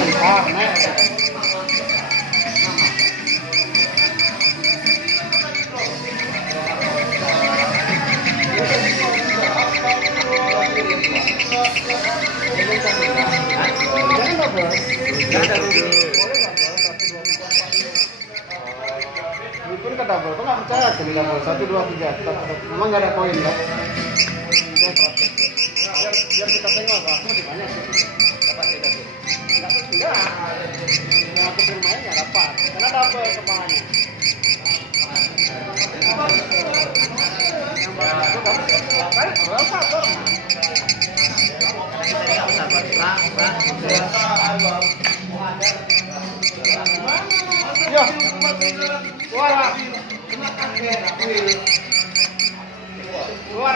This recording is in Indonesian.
bentar, Nek. Jangan nggak bos? Itu kata bos, kok nggak percaya sih double 1, 2, 3. Memang nggak ada poin kan? Biar kita tengok apa di mana sih dapat tidak sih? Nggak, yang aku bermain nggak dapat. Karena double kepalanya. Yang bagus itu dapat apa? Berapa tuh? Ya, wah.